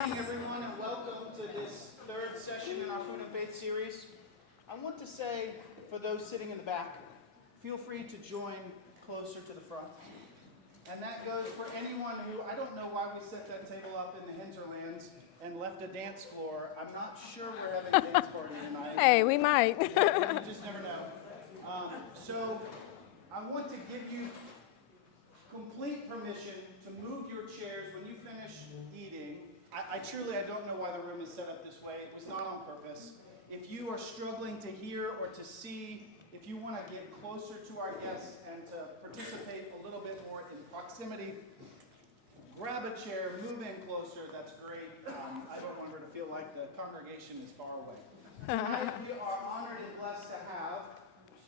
Good morning, everyone, and welcome to this third session in our Food and Faith series. I want to say, for those sitting in the back, feel free to join closer to the front. And that goes for anyone who, I don't know why we set that table up in the hinterlands and left a dance floor. I'm not sure we're having a dance party tonight. Hey, we might. You just never know. So I want to give you complete permission to move your chairs when you finish eating. I don't know why the room is set up this way. It was not on purpose. If you are struggling to hear or to see, if you want to get closer to our guests and to participate a little bit more in proximity, grab a chair, move in closer. That's great. I don't want her to feel like the congregation is far away. Tonight we are honored and blessed to have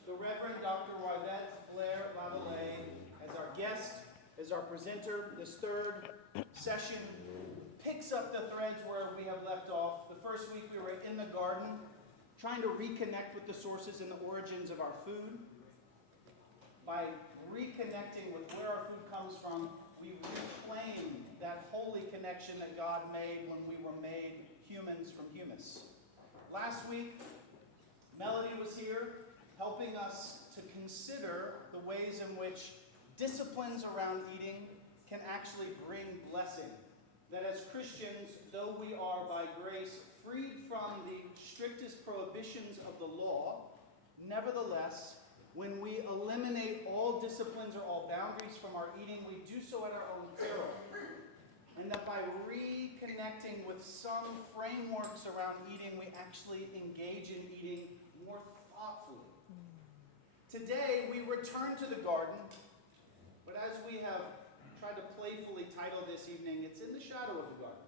the Reverend Dr. Yvette Blair-Lavallais as our guest, as our presenter. This third session picks up the threads where we have left off. The first week we were in the garden, trying to reconnect with the sources and the origins of our food. By reconnecting with where our food comes from, we reclaim that holy connection that God made when we were made humans from humus. Last week, Melody was here, helping us to consider the ways in which disciplines around eating can actually bring blessing. That as Christians, though we are by grace freed from the strictest prohibitions of the law, nevertheless, when we eliminate all disciplines or all boundaries from our eating, we do so at our own peril. And that by reconnecting with some frameworks around eating, we actually engage in eating more thoughtfully. Today, we return to the garden, but as we have tried to playfully title this evening, it's in the shadow of the garden.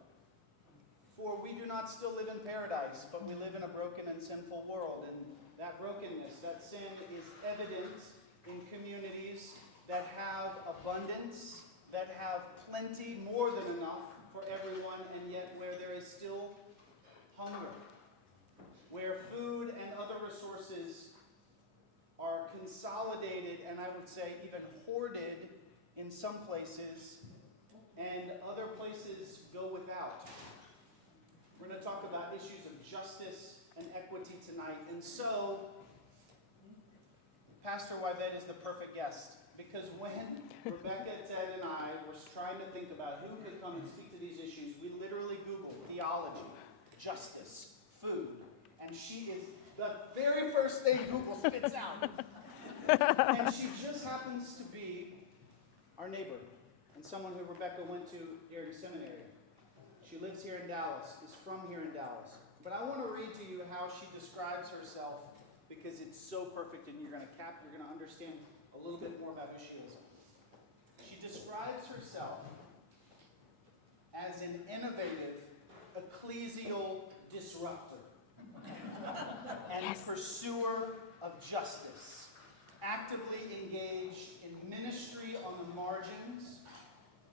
For we do not still live in paradise, but we live in a broken and sinful world. And that brokenness, that sin is evident in communities that have abundance, that have plenty, more than enough for everyone, and yet where there is still hunger. Where food and other resources are consolidated, and I would say even hoarded in some places, and other places go without. We're going to talk about issues of justice and equity tonight. And so, Pastor Yvette is the perfect guest, because when Rebecca, Ted, and I were trying to think about who could come and speak to these issues, we literally Googled theology, justice, food, and she is the very first thing Google spits out. And she just happens to be our neighbor, and someone who Rebecca went to here in seminary. She lives here in Dallas, is from here in Dallas. But I want to read to you how she describes herself, because it's so perfect, and you're going to understand a little bit more about who she is. She describes herself as an innovative ecclesial disruptor and pursuer of justice, actively engaged in ministry on the margins,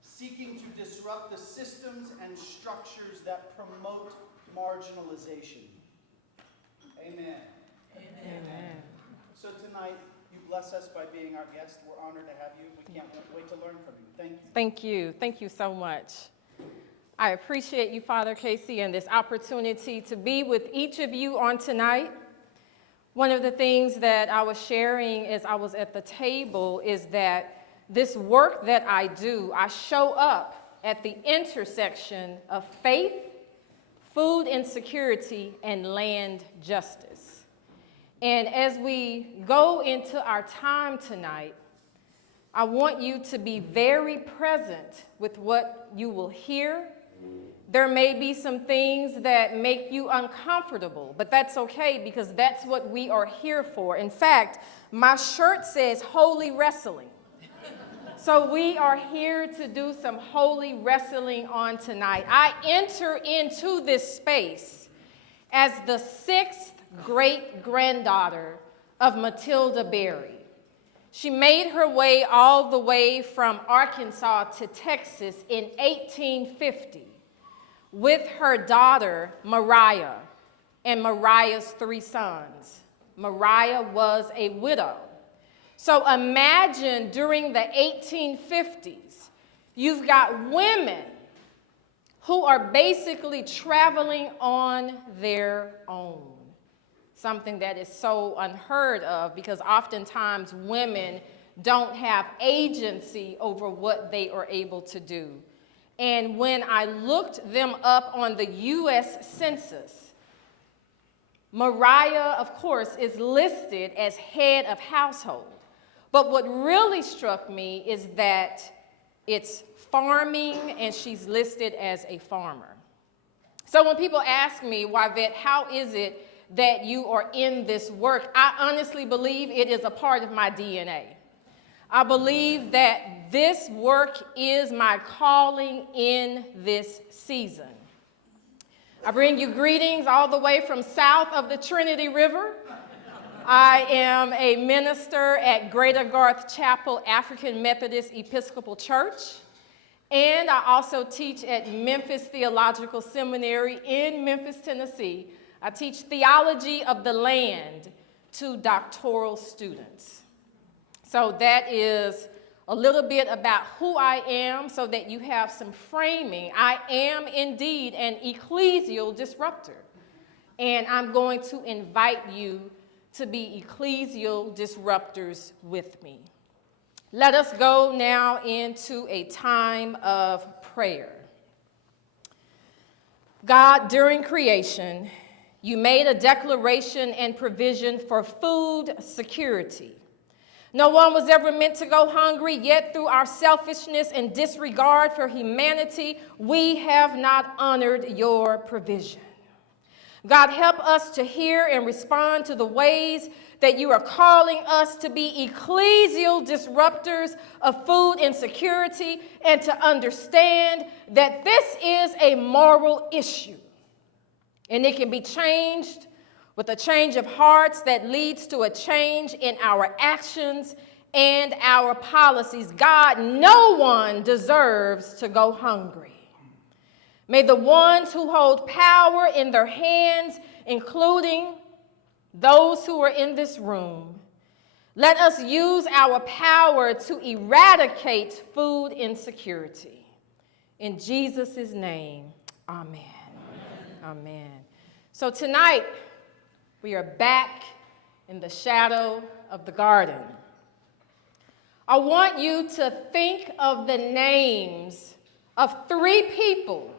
seeking to disrupt the systems and structures that promote marginalization. Amen. Amen. So tonight, you bless us by being our guest. We're honored to have you. We can't wait to learn from you. Thank you. Thank you. Thank you so much. I appreciate you, Father Casey, and this opportunity to be with each of you on tonight. One of the things that I was sharing as I was at the table is that this work that I do, I show up at the intersection of faith, food insecurity, and land justice. And as we go into our time tonight, I want you to be very present with what you will hear. There may be some things that make you uncomfortable, but that's okay, because that's what we are here for. In fact, my shirt says holy wrestling. So we are here to do some holy wrestling on tonight. I enter into this space as the sixth great-granddaughter of Matilda Berry. She made her way all the way from Arkansas to Texas in 1850 with her daughter, Mariah, and Mariah's 3 sons. Mariah was a widow. So imagine during the 1850s, you've got women who are basically traveling on their own. Something that is so unheard of because oftentimes women don't have agency over what they are able to do. And when I looked them up on the U.S. Census, Mariah, of course, is listed as head of household. But what really struck me is that it's farming, and she's listed as a farmer. So when people ask me, Yvette, how is it that you are in this work? I honestly believe it is a part of my DNA. I believe that this work is my calling in this season. I bring you greetings all the way from south of the Trinity River. I am a minister at Greater Garth Chapel African Methodist Episcopal Church, and I also teach at Memphis Theological Seminary in Memphis, Tennessee. I teach theology of the land to doctoral students. So that is a little bit about who I am so that you have some framing. I am indeed an ecclesial disruptor, and I'm going to invite you to be ecclesial disruptors with me. Let us go now into a time of prayer. God, during creation, you made a declaration and provision for food security. No one was ever meant to go hungry, yet through our selfishness and disregard for humanity, we have not honored your provision. God, help us to hear and respond to the ways that you are calling us to be ecclesial disruptors of food insecurity, and to understand that this is a moral issue. And it can be changed with a change of hearts that leads to a change in our actions and our policies. God, no one deserves to go hungry. May the ones who hold power in their hands, including those who are in this room, let us use our power to eradicate food insecurity. In Jesus' name, amen. Amen. Amen. So tonight, we are back in the shadow of the garden. I want you to think of the names of 3 people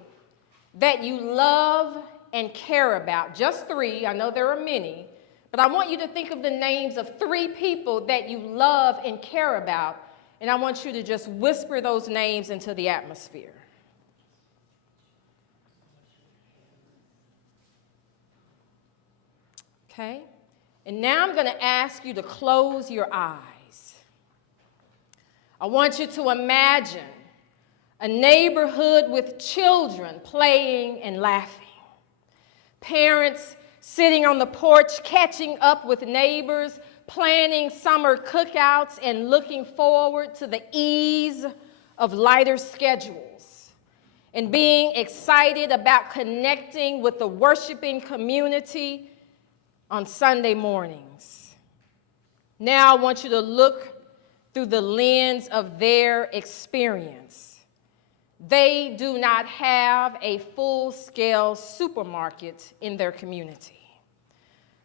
that you love and care about. Just 3. I know there are many. But I want you to think of the names of 3 people that you love and care about. And I want you to just whisper those names into the atmosphere. Okay? And now I'm going to ask you to close your eyes. I want you to imagine a neighborhood with children playing and laughing. Parents sitting on the porch, catching up with neighbors, planning summer cookouts, and looking forward to the ease of lighter schedules, and being excited about connecting with the worshiping community on Sunday mornings. Now I want you to look through the lens of their experience. They do not have a full-scale supermarket in their community.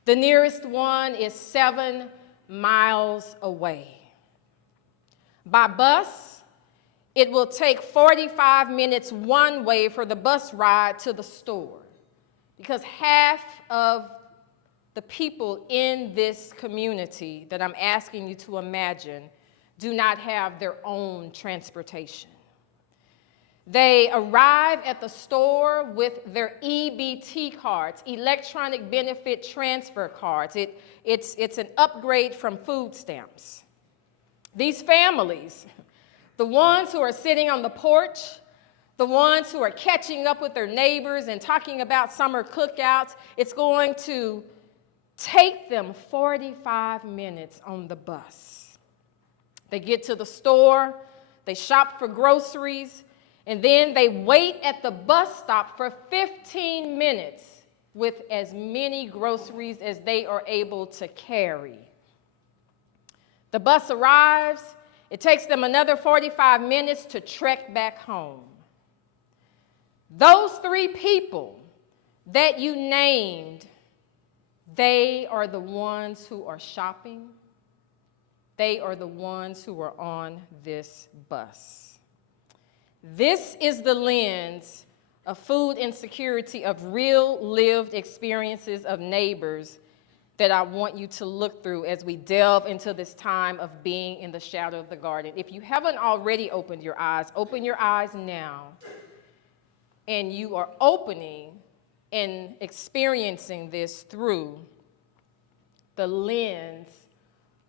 The nearest one is 7 miles away. By bus, it will take 45 minutes one way for the bus ride to the store, because half of the people in this community that I'm asking you to imagine do not have their own transportation. They arrive at the store with their EBT cards, electronic benefit transfer cards. It's an upgrade from food stamps. These families, the ones who are sitting on the porch, the ones who are catching up with their neighbors and talking about summer cookouts, it's going to take them 45 minutes on the bus. They get to the store, they shop for groceries, and then they wait at the bus stop for 15 minutes with as many groceries as they are able to carry. The bus arrives. It takes them another 45 minutes to trek back home. Those three people that you named, they are the ones who are shopping. They are the ones who are on this bus. This is the lens of food insecurity, of real lived experiences of neighbors that I want you to look through as we delve into this time of being in the shadow of the garden. If you haven't already opened your eyes, open your eyes now. And you are opening and experiencing this through the lens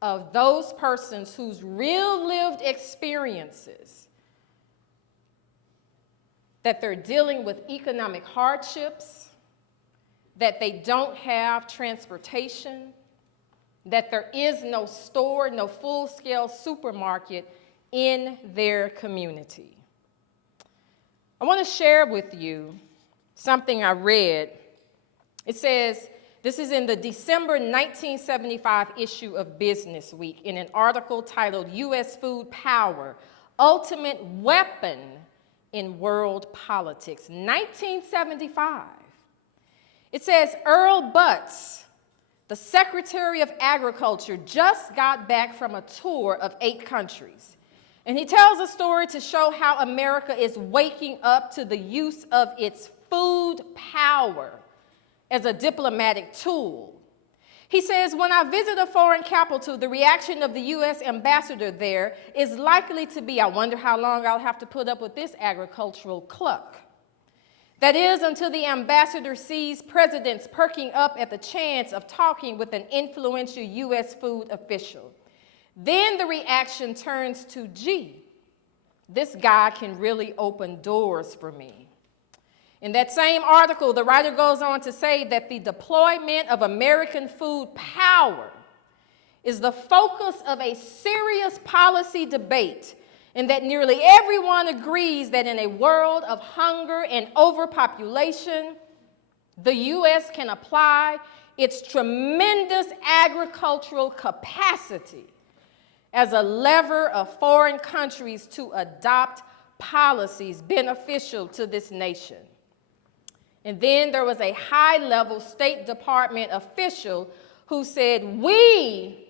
of those persons whose real lived experiences, that they're dealing with economic hardships, that they don't have transportation, that there is no store, no full-scale supermarket in their community. I want to share with you something I read. It says, this is in the December 1975 issue of Business Week in an article titled U.S. Food Power, Ultimate Weapon in World Politics, 1975. It says, Earl Butz, the Secretary of Agriculture, just got back from a tour of 8 countries. And he tells a story to show how America is waking up to the use of its food power as a diplomatic tool. He says, when I visit a foreign capital, the reaction of the U.S. ambassador there is likely to be, I wonder how long I'll have to put up with this agricultural cluck. That is, until the ambassador sees presidents perking up at the chance of talking with an influential U.S. food official. Then the reaction turns to, gee, this guy can really open doors for me. In that same article, the writer goes on to say that the deployment of American food power is the focus of a serious policy debate, and that nearly everyone agrees that in a world of hunger and overpopulation, the U.S. can apply its tremendous agricultural capacity as a lever of foreign countries to adopt policies beneficial to this nation. And then there was a high-level State Department official who said, we,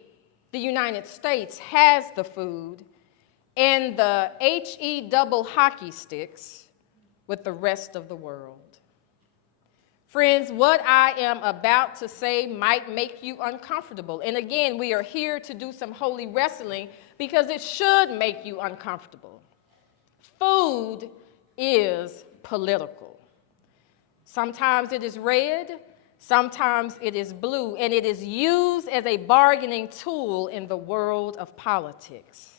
the United States, has the food and the HE double hockey sticks with the rest of the world. Friends, what I am about to say might make you uncomfortable. And again, we are here to do some holy wrestling because it should make you uncomfortable. Food is political. Sometimes it is red, sometimes it is blue, and it is used as a bargaining tool in the world of politics.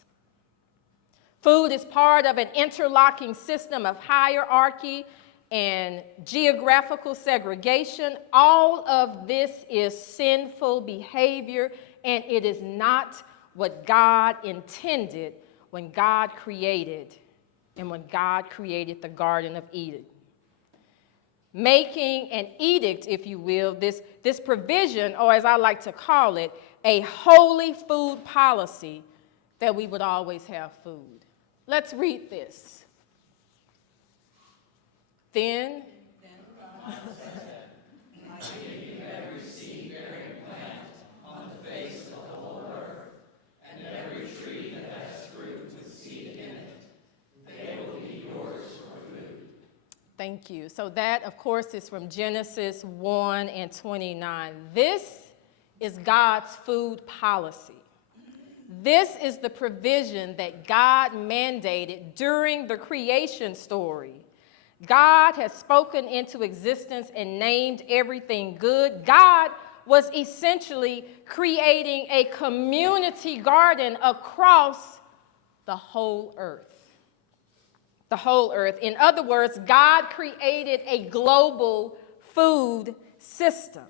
Food is part of an interlocking system of hierarchy and geographical segregation. All of this is sinful behavior, and it is not what God intended when God created the Garden of Eden. Making an edict, if you will, this provision, or as I like to call it, a holy food policy that we would always have food. Let's read this. Then God said, I give you every seed-bearing plant on the face of the whole earth, and every tree that has fruit with seed in it. They will be yours for food. Thank you. So that, of course, is from Genesis 1:29. This is God's food policy. This is the provision that God mandated during the creation story. God has spoken into existence and named everything good. God was essentially creating a community garden across the whole earth. The whole earth. In other words, God created a global food system,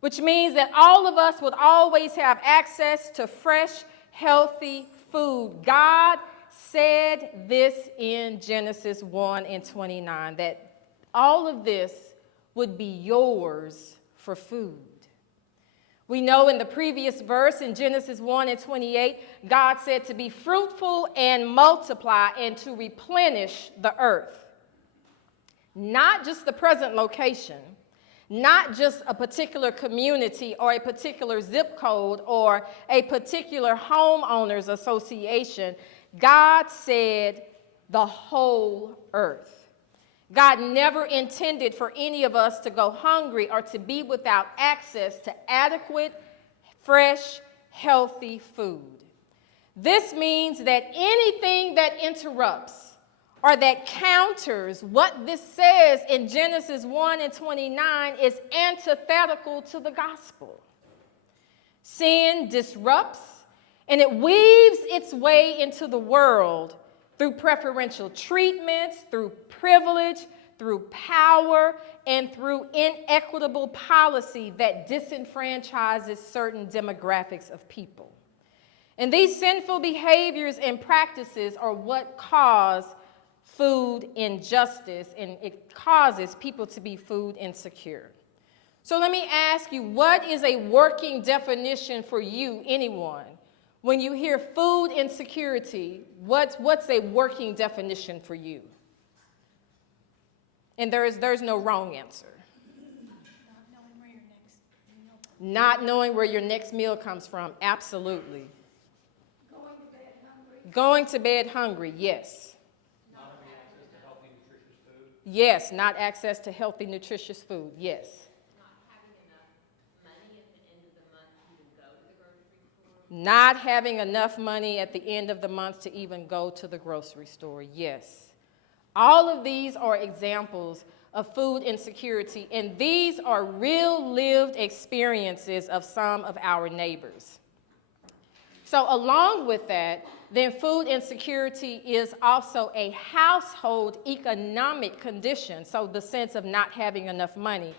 which means that all of us would always have access to fresh, healthy food. God said this in Genesis 1:29, that all of this would be yours for food. We know in the previous verse in Genesis 1:28, God said to be fruitful and multiply and to replenish the earth. not just the present location, not just a particular community or a particular zip code or a particular homeowners association. God said the whole earth. God never intended for any of us to go hungry or to be without access to adequate, fresh, healthy food. This means that anything that interrupts or that counters what this says in Genesis 1:29 is antithetical to the gospel. Sin disrupts and it weaves its way into the world through preferential treatments, through privilege, through power, and through inequitable policy that disenfranchises certain demographics of people. And these sinful behaviors and practices are what cause food injustice, and it causes people to be food insecure. So let me ask you, what is a working definition for you, anyone? When you hear food insecurity, what's a working definition for you? And there's no wrong answer. Not knowing where your next meal comes from, absolutely. Going to bed hungry. Going to bed hungry, yes. Yes, not access to healthy, nutritious food, yes. Not having enough money at the end of the month to even go to the grocery store, yes. All of these are examples of food insecurity, and these are real lived experiences of some of our neighbors. So along with that, then food insecurity is also a household economic condition, so the sense of not having enough money.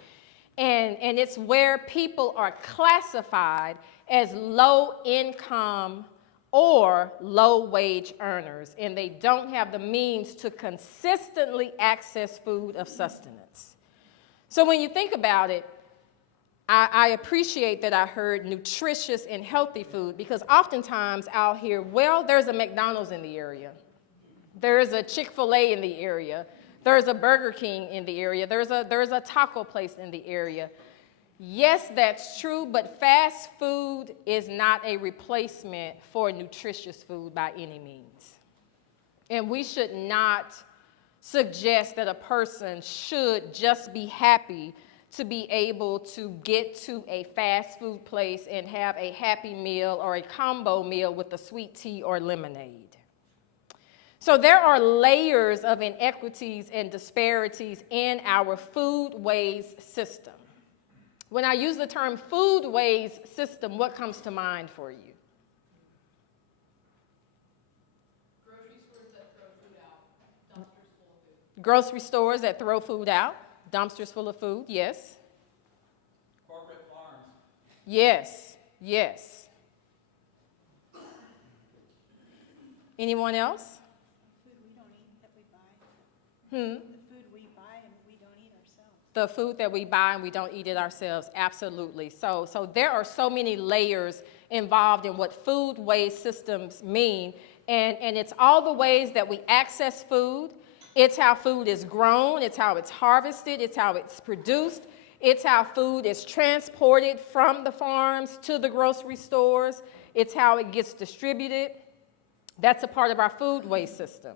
And it's where people are classified as low income or low wage earners, and they don't have the means to consistently access food of sustenance. So when you think about it, I appreciate that I heard nutritious and healthy food, because oftentimes I'll hear, well, there's a McDonald's in the area. There's a Chick-fil-A in the area. There's a Burger King in the area. There's a taco place in the area. Yes, that's true, but fast food is not a replacement for nutritious food by any means. And we should not suggest that a person should just be happy to be able to get to a fast food place and have a happy meal or a combo meal with a sweet tea or lemonade. So there are layers of inequities and disparities in our foodways system. When I use the term foodways system, what comes to mind for you? Grocery stores that throw food out, dumpsters full of food. Grocery stores that throw food out, dumpsters full of food, yes. Corporate farms. Yes, yes. Anyone else? Food we don't eat that we buy. The food we buy and we don't eat ourselves. The food that we buy and we don't eat it ourselves, absolutely. So there are so many layers involved in what food waste systems mean, and it's all the ways that we access food. It's how food is grown, it's how it's harvested, it's how it's produced, it's how food is transported from the farms to the grocery stores, it's how it gets distributed. That's a part of our food waste system.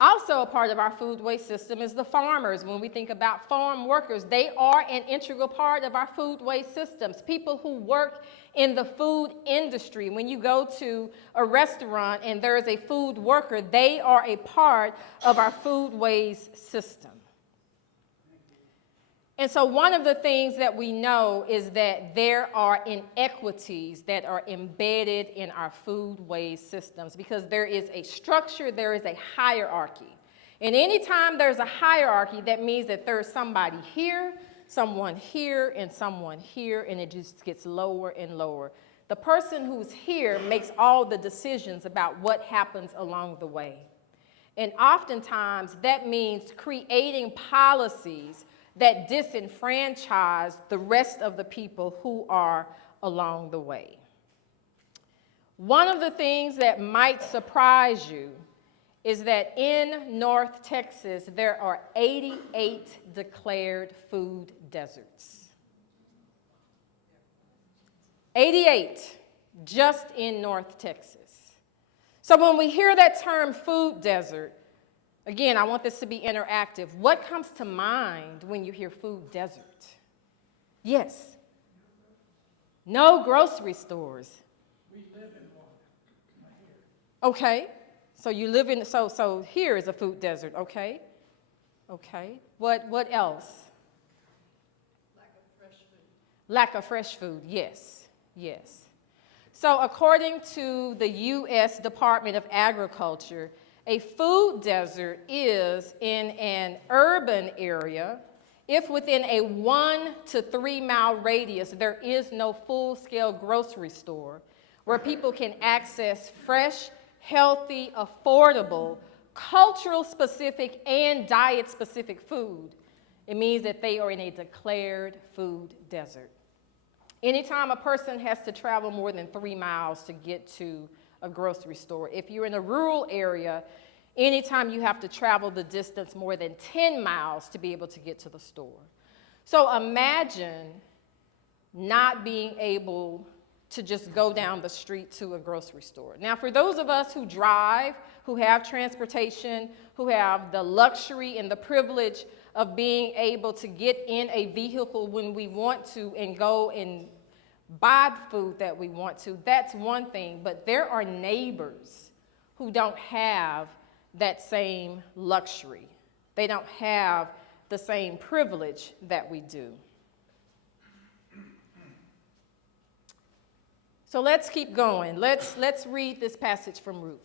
Also a part of our food waste system is the farmers. When we think about farm workers, they are an integral part of our food waste systems. People who work in the food industry. When you go to a restaurant and there is a food worker, they are a part of our food waste system. And so one of the things that we know is that there are inequities that are embedded in our food waste systems, because there is a structure, there is a hierarchy. And anytime there's a hierarchy, that means that there's somebody here, someone here, and someone here, and it just gets lower and lower. The person who's here makes all the decisions about what happens along the way. And oftentimes that means creating policies that disenfranchise the rest of the people who are along the way. One of the things that might surprise you is that in North Texas, there are 88 declared food deserts. 88 just in North Texas. So when we hear that term food desert, again, I want this to be interactive. What comes to mind when you hear food desert? Yes. No grocery stores. We live in one. Okay. So you live in, so here is a food desert, okay? Okay. What else? Lack of fresh food. Lack of fresh food, yes, yes. So according to the U.S. Department of Agriculture, a food desert is in an urban area if within a 1 to 3 mile radius there is no full-scale grocery store where people can access fresh, healthy, affordable, cultural-specific, and diet-specific food. It means that they are in a declared food desert. Anytime a person has to travel more than 3 miles to get to a grocery store, if you're in a rural area, anytime you have to travel the distance more than 10 miles to be able to get to the store. So imagine not being able to just go down the street to a grocery store. Now, for those of us who drive, who have transportation, who have the luxury and the privilege of being able to get in a vehicle when we want to and go and buy the food that we want to, that's one thing. But there are neighbors who don't have that same luxury. They don't have the same privilege that we do. So let's keep going. Let's read this passage from Ruth.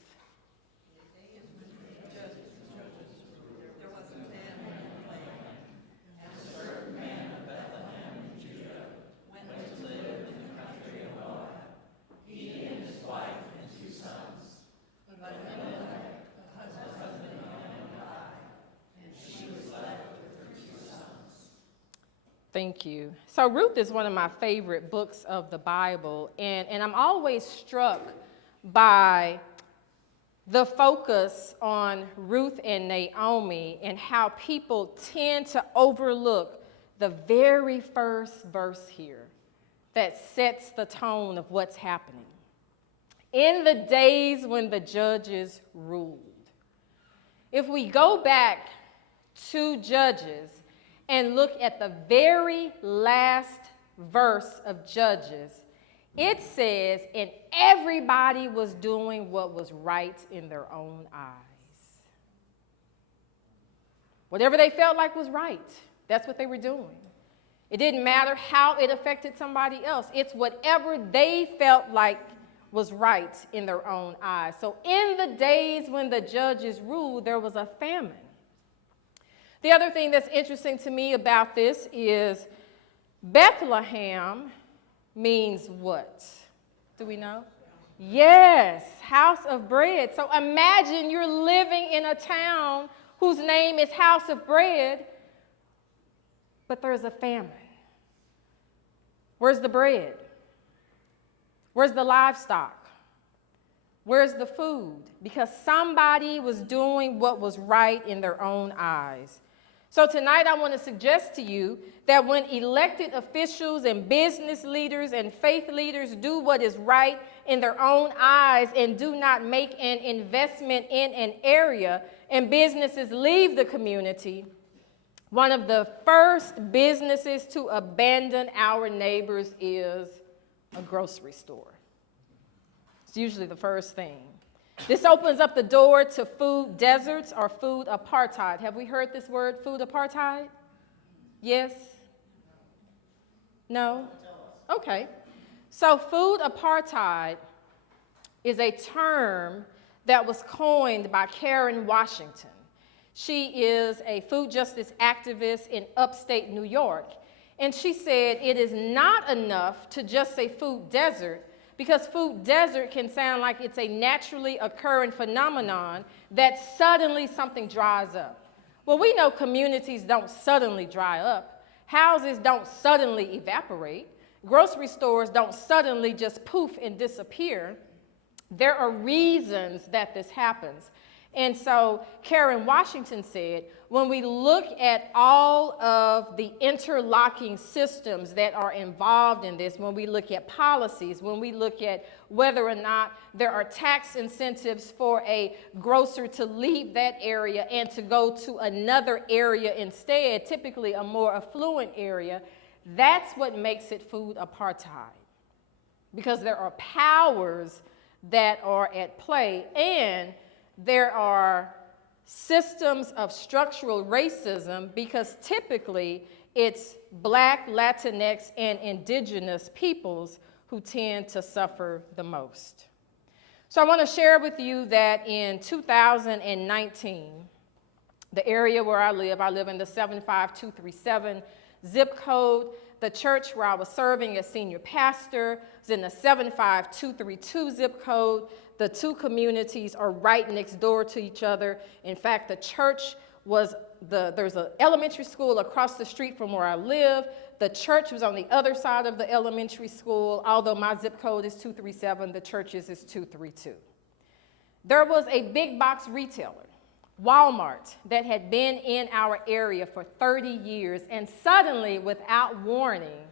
Thank you. So Ruth is one of my favorite books of the Bible, and I'm always struck by the focus on Ruth and Naomi and how people tend to overlook the very first verse here that sets the tone of what's happening. In the days when the judges ruled. If we go back to Judges and look at the very last verse of Judges, it says, and everybody was doing what was right in their own eyes. Whatever they felt like was right, that's what they were doing. It didn't matter how it affected somebody else. It's whatever they felt like was right in their own eyes. So in the days when the judges ruled, there was a famine. The other thing that's interesting to me about this is Bethlehem means what? Do we know? Yes, house of bread. So imagine you're living in a town whose name is House of Bread, but there's a famine. Where's the bread? Where's the livestock? Where's the food? Because somebody was doing what was right in their own eyes. So tonight I want to suggest to you that when elected officials and business leaders and faith leaders do what is right in their own eyes and do not make an investment in an area and businesses leave the community, one of the first businesses to abandon our neighbors is a grocery store. It's usually the first thing. This opens up the door to food deserts or food apartheid. Have we heard this word, food apartheid? Yes? No? Okay. So food apartheid is a term that was coined by Karen Washington. She is a food justice activist in upstate New York. And she said it is not enough to just say food desert, because food desert can sound like it's a naturally occurring phenomenon that suddenly something dries up. Well, we know communities don't suddenly dry up. Houses don't suddenly evaporate. Grocery stores don't suddenly just poof and disappear. There are reasons that this happens. And so Karen Washington said, when we look at all of the interlocking systems that are involved in this, when we look at policies, when we look at whether or not there are tax incentives for a grocer to leave that area and to go to another area instead, typically a more affluent area, that's what makes it food apartheid. Because there are powers that are at play, and there are systems of structural racism, because typically it's Black, Latinx, and indigenous peoples who tend to suffer the most. So I want to share with you that in 2019, the area where I live in the 75237 zip code. The church where I was serving as senior pastor is in the 75232 zip code. The two communities are right next door to each other. In fact, the church there's an elementary school across the street from where I live. The church was on the other side of the elementary school. Although my zip code is 237, the church's is 232. There was a big box retailer, Walmart, that had been in our area for 30 years, and suddenly, without warning,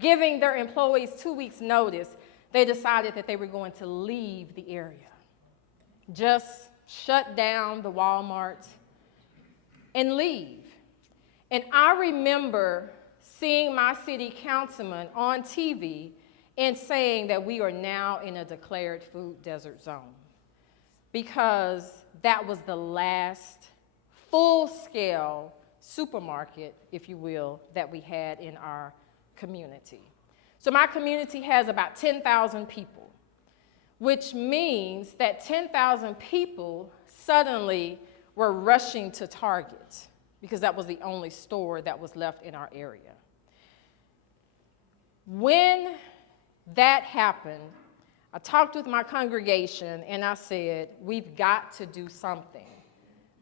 giving their employees 2 weeks' notice, they decided that they were going to leave the area. Just shut down the Walmart and leave. And I remember seeing my city councilman on TV and saying that we are now in a declared food desert zone, because that was the last full-scale supermarket, if you will, that we had in our community. So my community has about 10,000 people, which means that 10,000 people suddenly were rushing to Target, because that was the only store that was left in our area. When that happened, I talked with my congregation and I said, we've got to do something,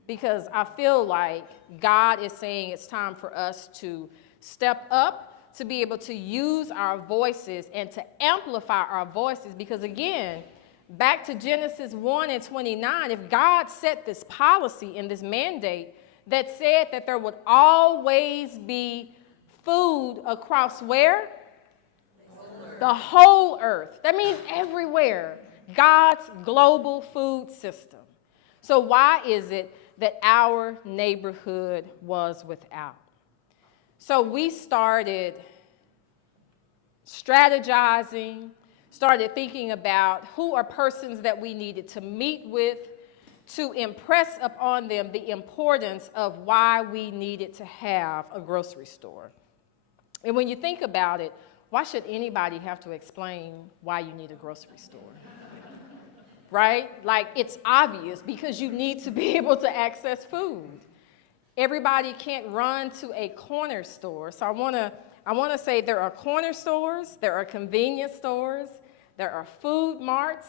because I feel like God is saying it's time for us to step up, to be able to use our voices and to amplify our voices. Because again, back to Genesis 1:29, if God set this policy and this mandate that said that there would always be food across where? The whole earth. That means everywhere. God's global food system. So why is it that our neighborhood was without? So we started strategizing, started thinking about who are persons that we needed to meet with to impress upon them the importance of why we needed to have a grocery store. And when you think about it, why should anybody have to explain why you need a grocery store? Right? Like, it's obvious, because you need to be able to access food. Everybody can't run to a corner store. So I want to say there are corner stores, there are convenience stores, there are food marts,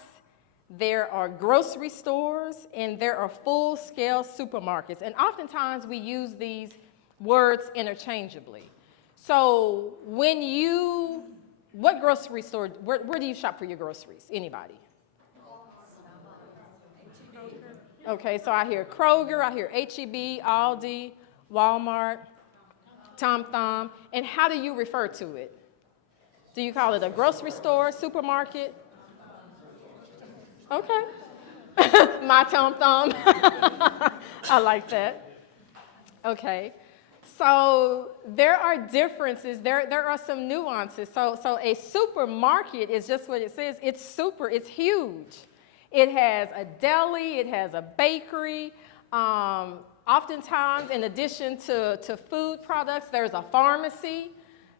there are grocery stores, and there are full-scale supermarkets. And oftentimes we use these words interchangeably. So what grocery store, where do you shop for your groceries? Anybody? Okay, so I hear Kroger, I hear H-E-B, Aldi, Walmart, Tom Thumb. And how do you refer to it? Do you call it a grocery store, supermarket? Okay. My Tom Thumb. I like that. Okay. So there are differences, there are some nuances. So a supermarket is just what it says. It's super, it's huge. It has a deli, it has a bakery. Oftentimes, in addition to food products, there's a pharmacy.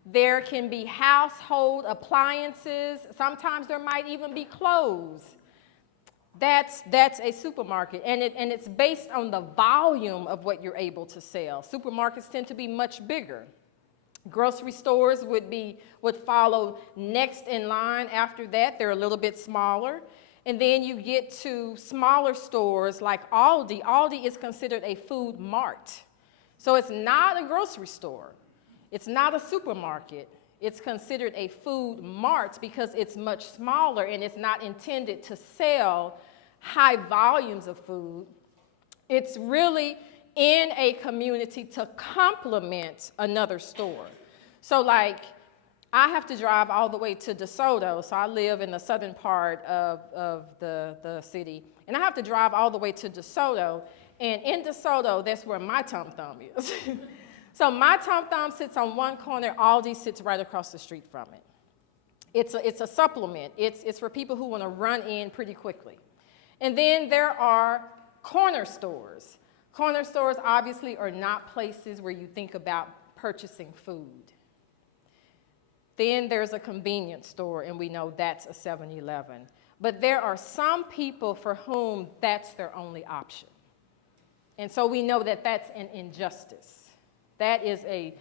There can be household appliances. Sometimes there might even be clothes. That's a supermarket, and it's based on the volume of what you're able to sell. Supermarkets tend to be much bigger. Grocery stores would follow next in line after that. They're a little bit smaller. And then you get to smaller stores like Aldi. Aldi is considered a food mart. So it's not a grocery store. It's not a supermarket. It's considered a food mart because it's much smaller and it's not intended to sell high volumes of food. It's really in a community to complement another store. So like, I have to drive all the way to DeSoto, so I live in the southern part of the city, and I have to drive all the way to DeSoto, and in DeSoto, that's where my Tom Thumb is. So my Tom Thumb sits on one corner, Aldi sits right across the street from it. It's a supplement. It's for people who want to run in pretty quickly. And then there are corner stores. Corner stores obviously are not places where you think about purchasing food. Then there's a convenience store, and we know that's a 7-Eleven. But there are some people for whom that's their only option. And so we know that that's an injustice. That is a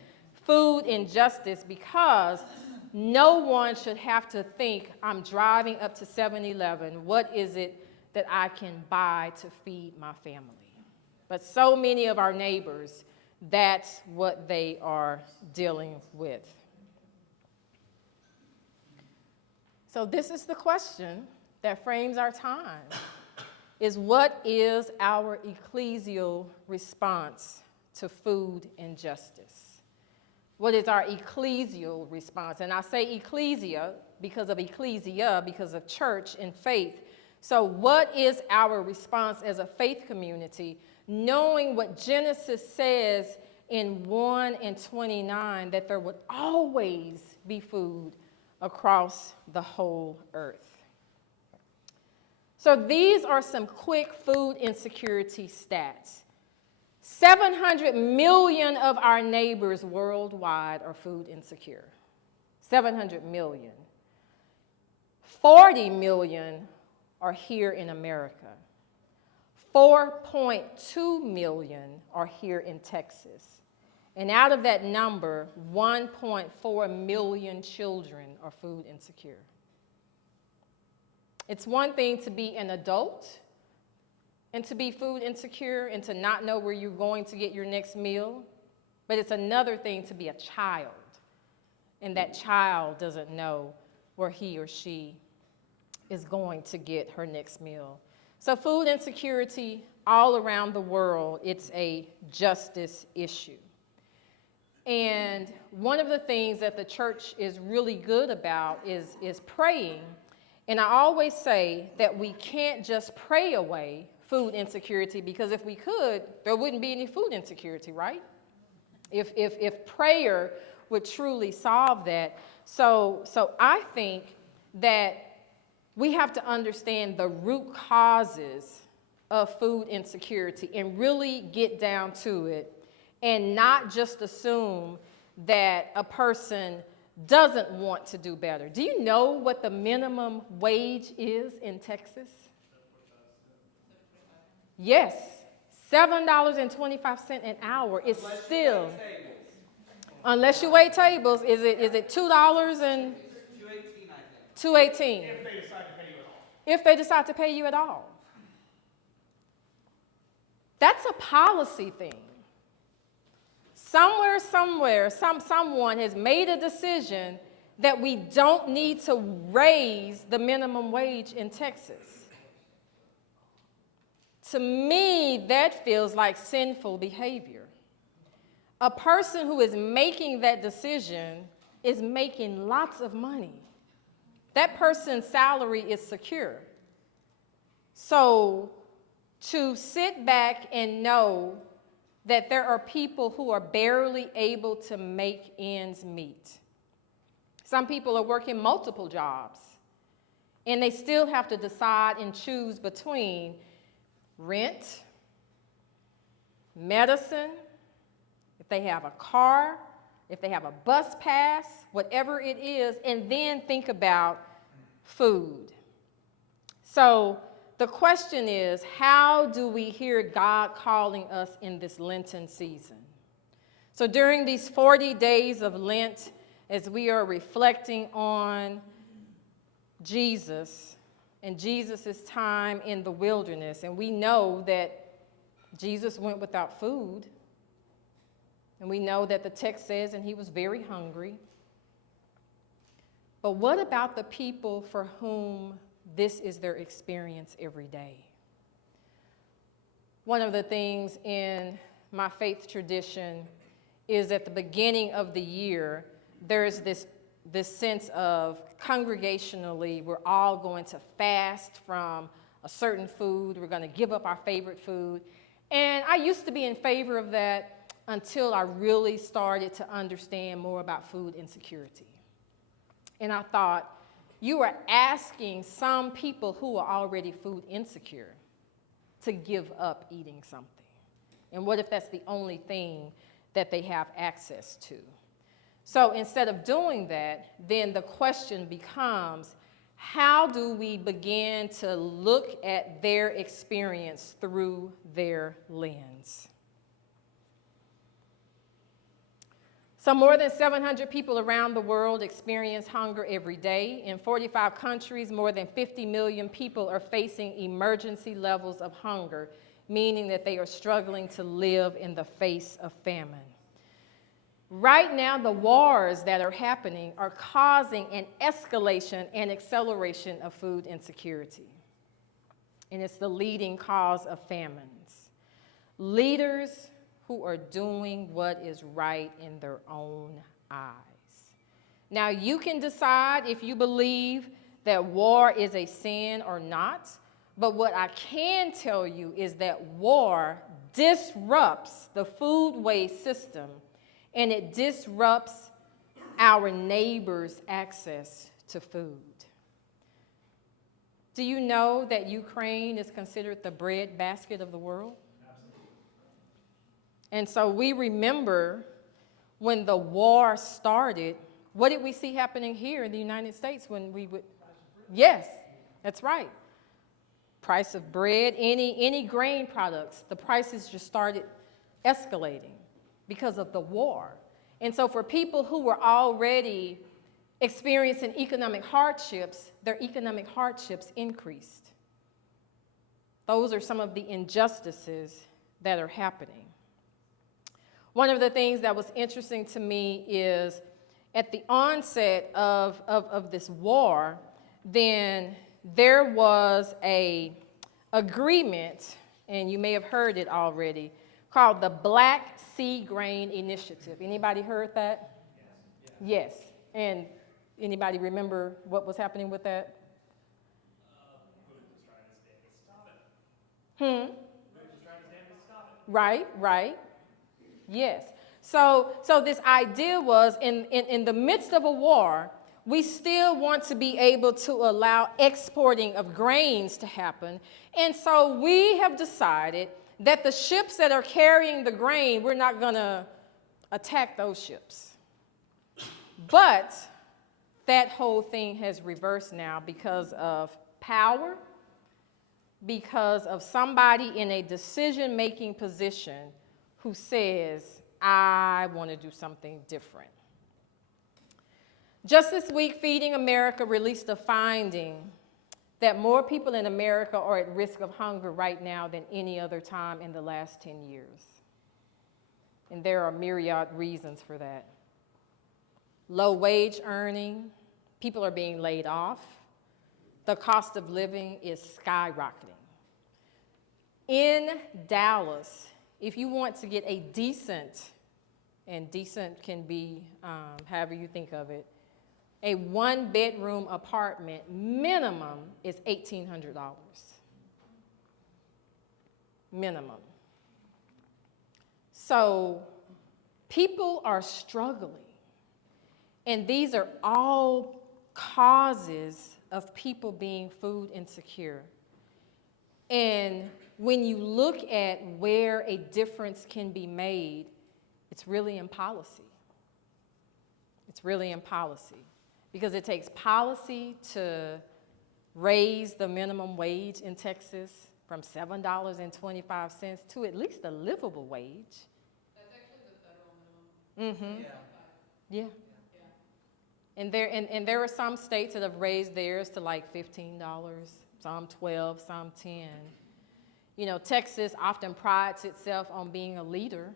food injustice because no one should have to think, I'm driving up to 7-Eleven, what is it that I can buy to feed my family? But so many of our neighbors, that's what they are dealing with. So this is the question that frames our time, is what is our ecclesial response to food injustice? What is our ecclesial response? And I say ecclesia because of church and faith. So what is our response as a faith community, knowing what Genesis says in 1:29, that there would always be food across the whole earth? So these are some quick food insecurity stats. 700 million of our neighbors worldwide are food insecure. 700 million. 40 million are here in America. 4.2 million are here in Texas. And out of that number, 1.4 million children are food insecure. It's one thing to be an adult and to be food insecure and to not know where you're going to get your next meal, but it's another thing to be a child, and that child doesn't know where he or she is going to get her next meal. So food insecurity all around the world, it's a justice issue. And one of the things that the church is really good about is praying. And I always say that we can't just pray away food insecurity, because if we could, there wouldn't be any food insecurity, right? If prayer would truly solve that. So I think that we have to understand the root causes of food insecurity and really get down to it, and not just assume that a person doesn't want to do better. Do you know what the minimum wage is in Texas? Yes, $7.25 an hour is still. Unless you wait tables, is it $2 and $2.18? I think. $2.18. If they decide to pay you at all. If they decide to pay you at all. That's a policy thing. Someone has made a decision that we don't need to raise the minimum wage in Texas. To me, that feels like sinful behavior. A person who is making that decision is making lots of money. That person's salary is secure. So to sit back and know that there are people who are barely able to make ends meet. Some people are working multiple jobs, and they still have to decide and choose between rent, medicine, if they have a car, if they have a bus pass, whatever it is, and then think about food. So the question is, how do we hear God calling us in this Lenten season? So during these 40 days of Lent, as we are reflecting on Jesus and Jesus' time in the wilderness, and we know that Jesus went without food, and we know that the text says, and he was very hungry. But what about the people for whom this is their experience every day? One of the things in my faith tradition is at the beginning of the year, there's this sense of congregationally, we're all going to fast from a certain food. We're going to give up our favorite food. And I used to be in favor of that until I really started to understand more about food insecurity. And I thought, you are asking some people who are already food insecure to give up eating something. And what if that's the only thing that they have access to? So instead of doing that, then the question becomes, how do we begin to look at their experience through their lens? So more than 700 people around the world experience hunger every day. In 45 countries, more than 50 million people are facing emergency levels of hunger, meaning that they are struggling to live in the face of famine. Right now, the wars that are happening are causing an escalation and acceleration of food insecurity. And it's the leading cause of famines. Leaders who are doing what is right in their own eyes. Now, you can decide if you believe that war is a sin or not, but what I can tell you is that war disrupts the foodway system, and it disrupts our neighbors' access to food. Do you know that Ukraine is considered the breadbasket of the world? And so we remember when the war started, what did we see happening here in the United States when we would? Yes, that's right. Price of bread, any grain products, the prices just started escalating because of the war. And so for people who were already experiencing economic hardships, their economic hardships increased. Those are some of the injustices that are happening. One of the things that was interesting to me is at the onset of this war, then there was an agreement, and you may have heard it already, called the Black Sea Grain Initiative. Anybody heard that? Yes. And anybody remember what was happening with that? Putin was trying to stand to stop it. Putin was trying to stand to stop it. Right. Yes. So this idea was in the midst of a war, we still want to be able to allow exporting of grains to happen. And so we have decided that the ships that are carrying the grain, we're not going to attack those ships. But that whole thing has reversed now because of power, because of somebody in a decision-making position who says, I want to do something different. Just this week, Feeding America released a finding that more people in America are at risk of hunger right now than any other time in the last 10 years. And there are myriad reasons for that. Low wage earning, people are being laid off. The cost of living is skyrocketing. In Dallas, if you want to get a decent, and decent can be however you think of it, a one-bedroom apartment minimum is $1,800. Minimum. So people are struggling. And these are all causes of people being food insecure. And when you look at where a difference can be made, it's really in policy. It's really in policy. Because it takes policy to raise the minimum wage in Texas from $7.25 to at least a livable wage. That's actually the federal minimum. Mm-hmm. Yeah. And there are some states that have raised theirs to like $15, some 12, some 10. You know, Texas often prides itself on being a leader,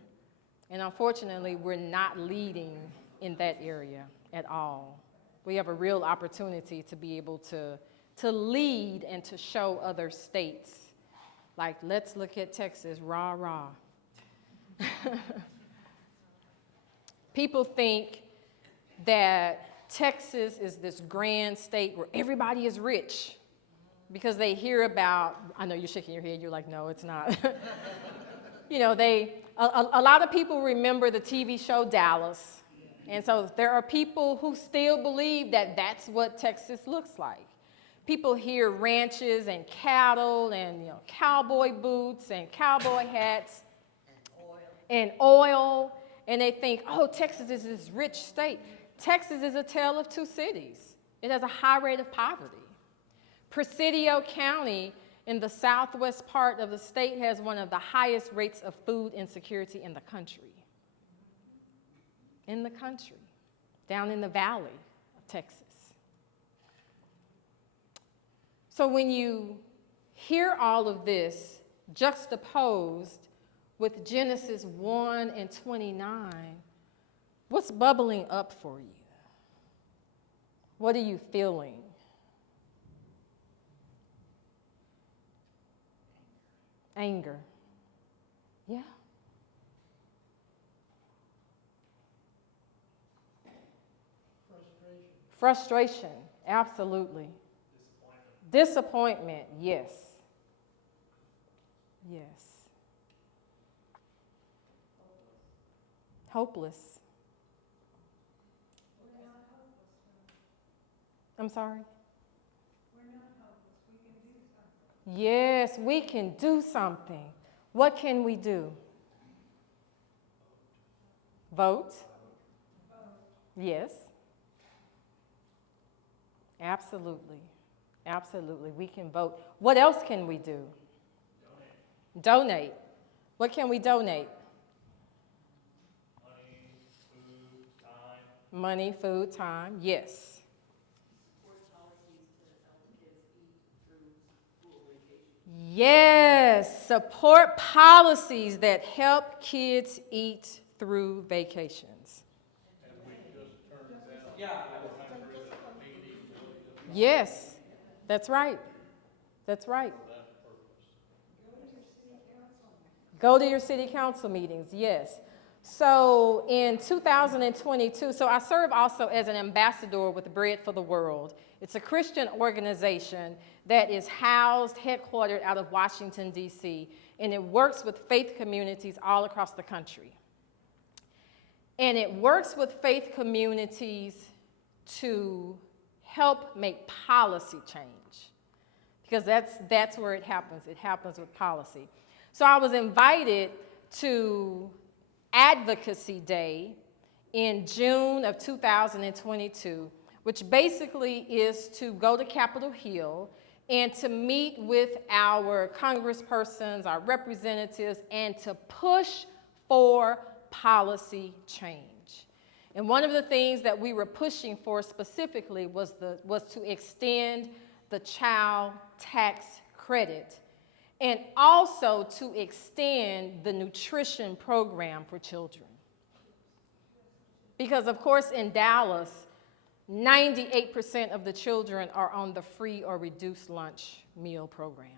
and unfortunately, we're not leading in that area at all. We have a real opportunity to be able to lead and to show other states Like, let's look at Texas, rah, rah. People think that Texas is this grand state where everybody is rich because they hear about, I know you're shaking your head, you're like, no, it's not. You know, a lot of people remember the TV show Dallas. And so there are people who still believe that that's what Texas looks like. People hear ranches and cattle and, you know, cowboy boots and cowboy hats and oil, and they think, oh, Texas is this rich state. Texas is a tale of two cities. It has a high rate of poverty. Presidio County in the southwest part of the state has one of the highest rates of food insecurity in the country. In the country, down in the valley of Texas. So when you hear all of this juxtaposed with Genesis 1 and 29, what's bubbling up for you? What are you feeling? Anger. Yeah. Frustration, absolutely. Disappointment, yes. Yes. Hopeless. We're not hopeless. I'm sorry? We're not hopeless. We can do something. Yes, we can do something. What can we do? Vote? Yes. Absolutely. Absolutely. We can vote. What else can we do? Donate. What can we donate? Money, food, time. Money, food, time. Yes. Yes, support policies that help kids eat through vacations. Yes, that's right. That's right. Go to your city council meetings, yes. So in 2022, so I serve also as an ambassador with Bread for the World. It's a Christian organization that is housed, headquartered out of Washington, D.C., and it works with faith communities all across the country. And it works with faith communities to help make policy change, because that's where it happens. It happens with policy. So I was invited to Advocacy Day in June of 2022, which basically is to go to Capitol Hill and to meet with our congresspersons, our representatives, and to push for policy change. And one of the things that we were pushing for specifically was to extend the child tax credit, and also to extend the nutrition program for children. Because, of course, in Dallas, 98% of the children are on the free or reduced lunch meal program,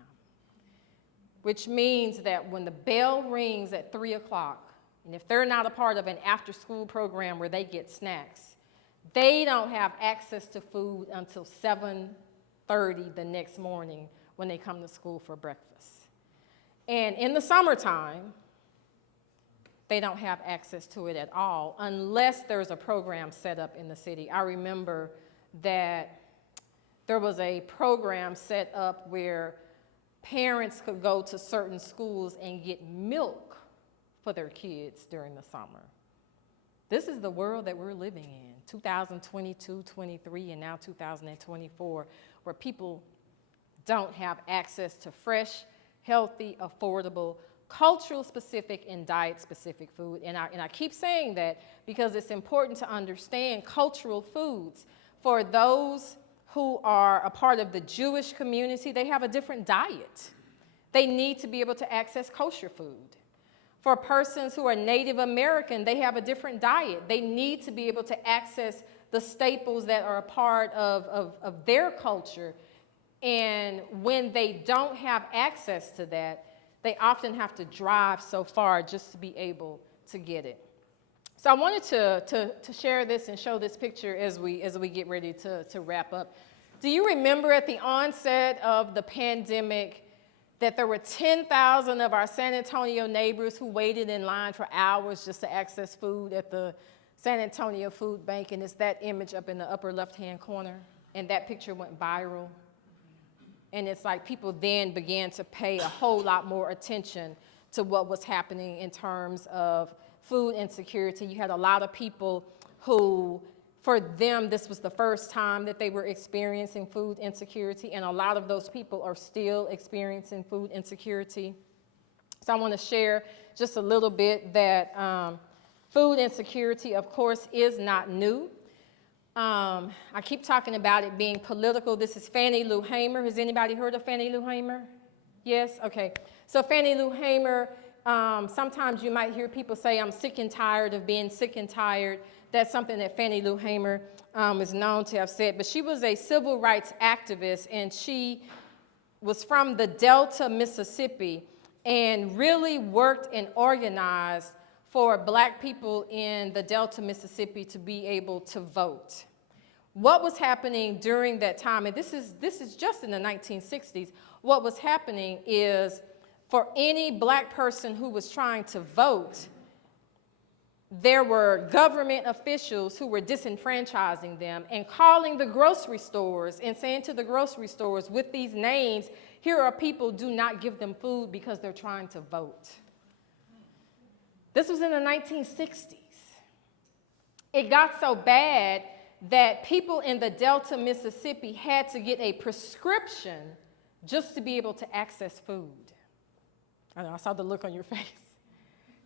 which means that when the bell rings at 3 o'clock, and if they're not a part of an after-school program where they get snacks, they don't have access to food until 7:30 the next morning when they come to school for breakfast. And in the summertime, they don't have access to it at all unless there's a program set up in the city. I remember that there was a program set up where parents could go to certain schools and get milk for their kids during the summer. This is the world that we're living in, 2022, 23, and now 2024, where people don't have access to fresh, healthy, affordable, cultural-specific and diet-specific food. And I keep saying that because it's important to understand cultural foods. For those who are a part of the Jewish community, they have a different diet. They need to be able to access kosher food. For persons who are Native American, they have a different diet. They need to be able to access the staples that are a part of their culture. And when they don't have access to that, they often have to drive so far just to be able to get it. So I wanted to share this and show this picture as we get ready to wrap up. Do you remember at the onset of the pandemic that there were 10,000 of our San Antonio neighbors who waited in line for hours just to access food at the San Antonio Food Bank? And it's that image up in the upper left-hand corner. And that picture went viral. And it's like people then began to pay a whole lot more attention to what was happening in terms of food insecurity. You had a lot of people who, for them, this was the first time that they were experiencing food insecurity, and a lot of those people are still experiencing food insecurity. So I want to share just a little bit that food insecurity, of course, is not new. I keep talking about it being political. This is Fannie Lou Hamer. Has anybody heard of Fannie Lou Hamer? Yes? Okay. So Fannie Lou Hamer, sometimes you might hear people say, I'm sick and tired of being sick and tired. That's something that Fannie Lou Hamer is known to have said. But she was a civil rights activist, and she was from the Delta, Mississippi, and really worked and organized for Black people in the Delta, Mississippi to be able to vote. What was happening during that time, and this is just in the 1960s, what was happening is for any Black person who was trying to vote, there were government officials who were disenfranchising them and calling the grocery stores and saying to the grocery stores with these names, here are people, do not give them food because they're trying to vote. This was in the 1960s. It got so bad that people in the Delta, Mississippi had to get a prescription just to be able to access food. I know, I saw the look on your face.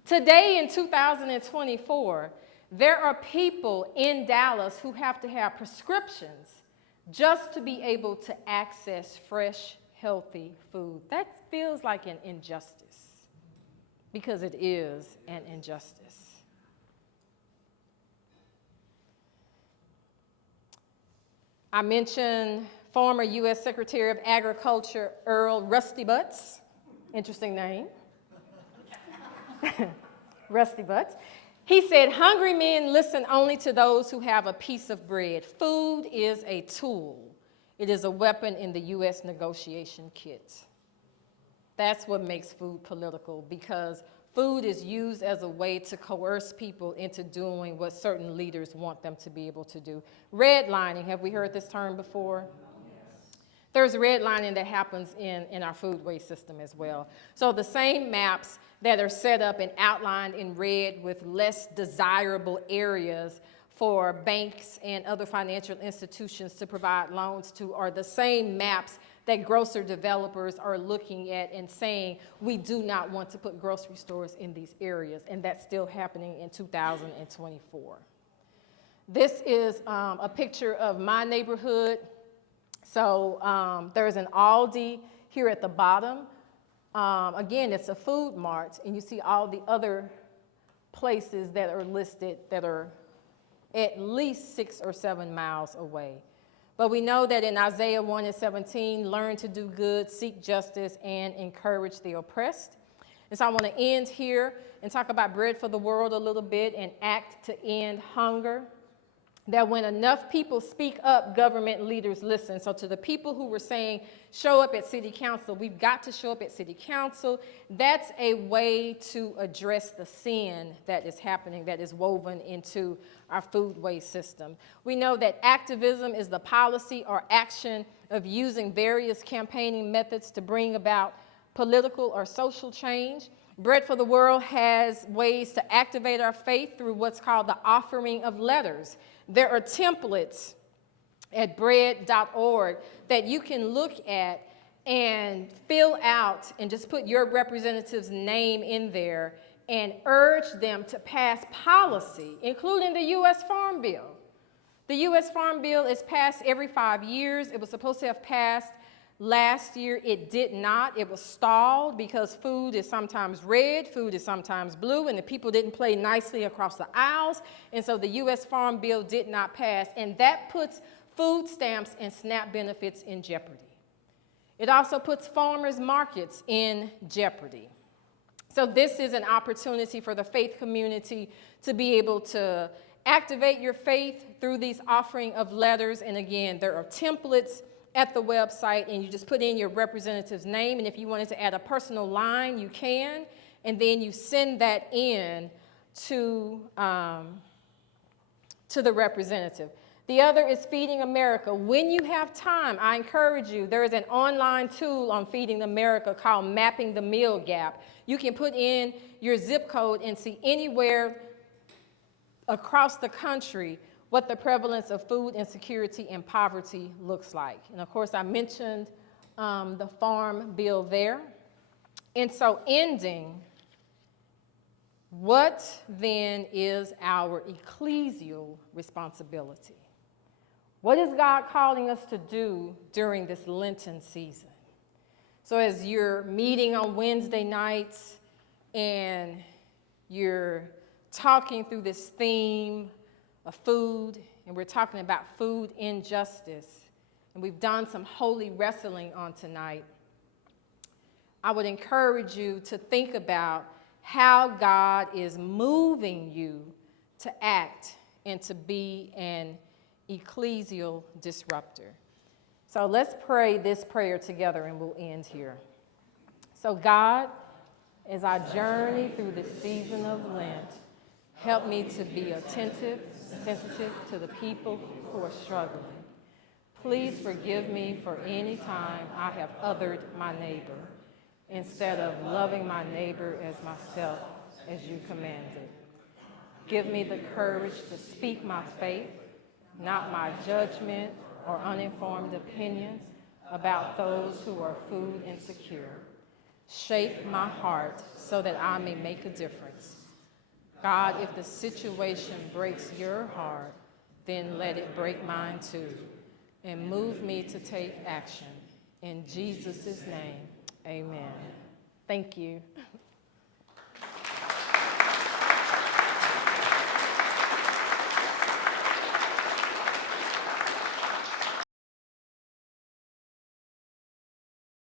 Today in 2024, there are people in Dallas who have to have prescriptions just to be able to access fresh, healthy food. That feels like an injustice, because it is an injustice. I mentioned former U.S. Secretary of Agriculture Earl Rusty Butts. Interesting name. Rusty Butts. He said, hungry men listen only to those who have a piece of bread. Food is a tool. It is a weapon in the U.S. negotiation kit. That's what makes food political, because food is used as a way to coerce people into doing what certain leaders want them to be able to do. Redlining, have we heard this term before? There's redlining that happens in our food waste system as well. So the same maps that are set up and outlined in red with less desirable areas for banks and other financial institutions to provide loans to are the same maps that grocer developers are looking at and saying, we do not want to put grocery stores in these areas, and that's still happening in 2024. This is a picture of my neighborhood. So there's an Aldi here at the bottom. Again, it's a food mart, and you see all the other places that are listed that are at least 6 or 7 miles away. But we know that in Isaiah 1:17, learn to do good, seek justice, and encourage the oppressed. And so I want to end here and talk about Bread for the World a little bit and act to end hunger. That when enough people speak up, government leaders listen. So to the people who were saying, show up at city council, we've got to show up at city council. That's a way to address the sin that is happening, that is woven into our food waste system. We know that activism is the policy or action of using various campaigning methods to bring about political or social change. Bread for the World has ways to activate our faith through what's called the offering of letters. There are templates at bread.org that you can look at and fill out and just put your representative's name in there and urge them to pass policy, including the U.S. Farm Bill. The U.S. Farm Bill is passed every 5 years. It was supposed to have passed last year. It did not. It was stalled because food is sometimes red, food is sometimes blue, and the people didn't play nicely across the aisles, and so the U.S. Farm Bill did not pass, and that puts food stamps and SNAP benefits in jeopardy. It also puts farmers markets in jeopardy. So this is an opportunity for the faith community to be able to activate your faith through these offering of letters. And again, there are templates at the website, and you just put in your representative's name, and if you wanted to add a personal line, you can, and then you send that in to the representative. The other is Feeding America. When you have time, I encourage you, there is an online tool on Feeding America called Mapping the Meal Gap. You can put in your zip code and see anywhere across the country what the prevalence of food insecurity and poverty looks like. And of course, I mentioned the farm bill there. And so ending, what then is our ecclesial responsibility? What is God calling us to do during this Lenten season? So as you're meeting on Wednesday nights and you're talking through this theme of food, and we're talking about food injustice, and we've done some holy wrestling on tonight, I would encourage you to think about how God is moving you to act and to be an ecclesial disruptor. So let's pray this prayer together and we'll end here. So God, as I journey through this season of Lent, help me to be attentive, sensitive to the people who are struggling. Please forgive me for any time I have othered my neighbor, instead of loving my neighbor as myself, as you commanded. Give me the courage to speak my faith, not my judgment or uninformed opinions about those who are food insecure. Shape my heart so that I may make a difference. God, if the situation breaks your heart, then let it break mine too, and move me to take action. In Jesus' name, amen. Thank you.